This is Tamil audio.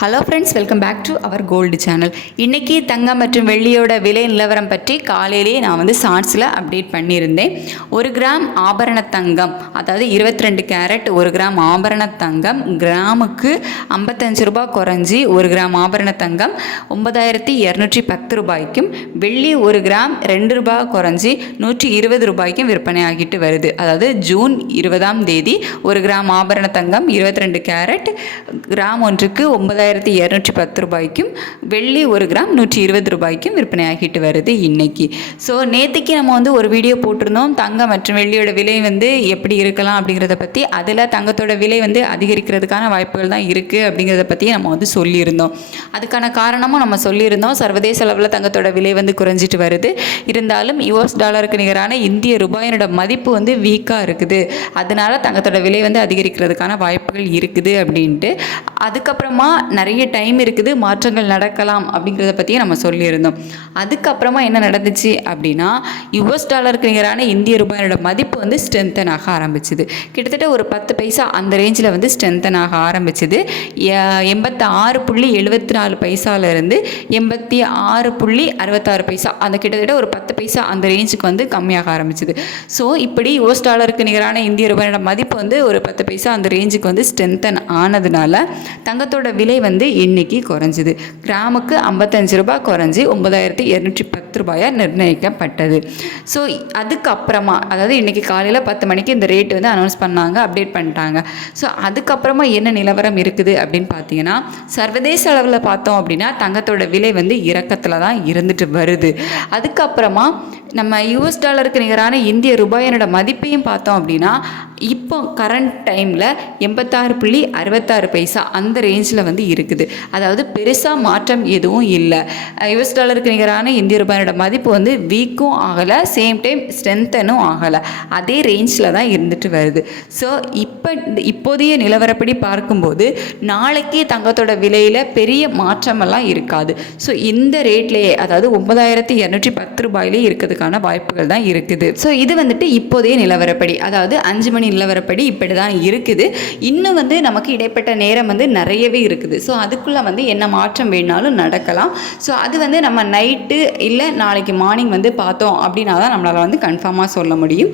Hello friends, welcome back to our gold channel. இன்றைக்கி தங்கம் மற்றும் வெள்ளியோட விலை நிலவரம் பற்றி காலையிலேயே நான் ஷார்ட்ஸில் அப்டேட் பண்ணியிருந்தேன். 1 கிராம் ஆபரண தங்கம், அதாவது 22 கேரட் 1 கிராம் ஆபரண தங்கம் கிராமுக்கு 55 ரூபாய் குறைஞ்சி 1 கிராம் ஆபரண தங்கம் 9210 ரூபாய்க்கும், வெள்ளி 1 கிராம் 2 ரூபாய் குறைஞ்சி 120 ரூபாய்க்கும் விற்பனை ஆகிட்டு வருது. அதாவது ஜூன் 20ஆம் தேதி 1 கிராம் ஆபரண தங்கம் 22 கேரட் கிராம் ஒன்றுக்கு 9210 ரூபாய்க்கும், வெள்ளி 1 கிராம் 120 ரூபாய்க்கும் விற்பனை ஆகிட்டு வருது இன்னைக்கு. ஸோ நேற்றுக்கு நம்ம ஒரு வீடியோ போட்டிருந்தோம், தங்கம் மற்றும் வெள்ளியோட விலை எப்படி இருக்கலாம் அப்படிங்கிறத பற்றி. அதில் தங்கத்தோட விலை அதிகரிக்கிறதுக்கான வாய்ப்புகள் தான் இருக்குது அப்படிங்கிறத பற்றி நம்ம சொல்லியிருந்தோம். அதுக்கான காரணமும் நம்ம சொல்லியிருந்தோம். சர்வதேச அளவில் தங்கத்தோட விலை குறைஞ்சிட்டு வருது. இருந்தாலும் யுஎஸ் டாலருக்கு நிகரான இந்திய ரூபாயினோட மதிப்பு வீக்காக இருக்குது. அதனால தங்கத்தோட விலை அதிகரிக்கிறதுக்கான வாய்ப்புகள் இருக்குது அப்படின்ட்டு. அதுக்கப்புறமா நிறைய டைம் இருக்குது, மாற்றங்கள் நடக்கலாம் அப்படிங்கிறத பற்றியும் நம்ம சொல்லியிருந்தோம். அதுக்கப்புறமா என்ன நடந்துச்சு அப்படின்னா, யுஎஸ் டாலருக்கு நிகரான இந்திய ரூபாயோட மதிப்பு ஸ்ட்ரென்தன் ஆக ஆரம்பிச்சுது. கிட்டத்தட்ட ஒரு 10 பைசா அந்த ரேஞ்சில் ஸ்ட்ரென்தன் ஆக ஆரம்பிச்சுது. 86.74 பைசாவிலிருந்து 86.66 பைசா, அந்த கிட்டத்தட்ட ஒரு 10 பைசா அந்த ரேஞ்சுக்கு கம்மியாக ஆரம்பிச்சுது. ஸோ இப்படி யுஎஸ் டாலருக்கு நிகரான இந்திய ரூபாயோட மதிப்பு ஒரு 10 பைசா அந்த ரேஞ்சுக்கு ஸ்ட்ரென்தன் ஆனதுனால தங்கத்தோட விலை இன்னைக்கு குறைஞ்சிது. கிராமுக்கு 55 ரூபாய் குறைஞ்சி 9210 ரூபாயாக நிர்ணயிக்கப்பட்டது. ஸோ அதுக்கப்புறமா, அதாவது இன்றைக்கி காலையில் 10 மணிக்கு இந்த ரேட் அனௌன்ஸ் பண்ணாங்க, அப்டேட் பண்ணிட்டாங்க. ஸோ அதுக்கப்புறமா என்ன நிலவரம் இருக்குது அப்படின்னு பார்த்தீங்கன்னா, சர்வதேச அளவில் பார்த்தோம் அப்படின்னா தங்கத்தோட விலை இறக்கத்தில் தான் இருந்துட்டு வருது. அதுக்கப்புறமா நம்ம யுஎஸ் டாலருக்கு நிகரான இந்திய ரூபாயினோட மதிப்பையும் பார்த்தோம் அப்படின்னா, இப்போ கரண்ட் டைமில் 86.66 பைசா அந்த ரேஞ்சில் இருக்குது. அதாவது பெருசாக மாற்றம் எதுவும் இல்லை. யுஎஸ் டாலருக்கு நிகரான இந்திய ரூபாயோட மதிப்பு வீக்கும் ஆகலை, சேம் டைம் ஸ்ட்ரென்த்தனும் ஆகலை, அதே ரேஞ்சில் தான் இருந்துட்டு வருது. ஸோ இப்போதைய நிலவரப்படி பார்க்கும்போது நாளைக்கு தங்கத்தோட விலையில் பெரிய மாற்றமெல்லாம் இருக்காது. ஸோ இந்த ரேட்லேயே, அதாவது 9210 ரூபாயிலே இருக்கிறதுக்கான வாய்ப்புகள் தான் இருக்குது. ஸோ இது இப்போதைய நிலவரப்படி, அதாவது 5 மணி நிலவரப்படி இப்படி தான் இருக்குது. இன்னும் நமக்கு இடைப்பட்ட நேரம் நிறையவே இருக்குது. ஸோ அதுக்குள்ளே என்ன மாற்றம் வேணாலும் நடக்கலாம். ஸோ அது நம்ம நைட்டு இல்லை நாளைக்கு மார்னிங் பார்த்தோம் அப்படின்னா தான் நம்மளால் கன்ஃபார்மாக சொல்ல முடியும்.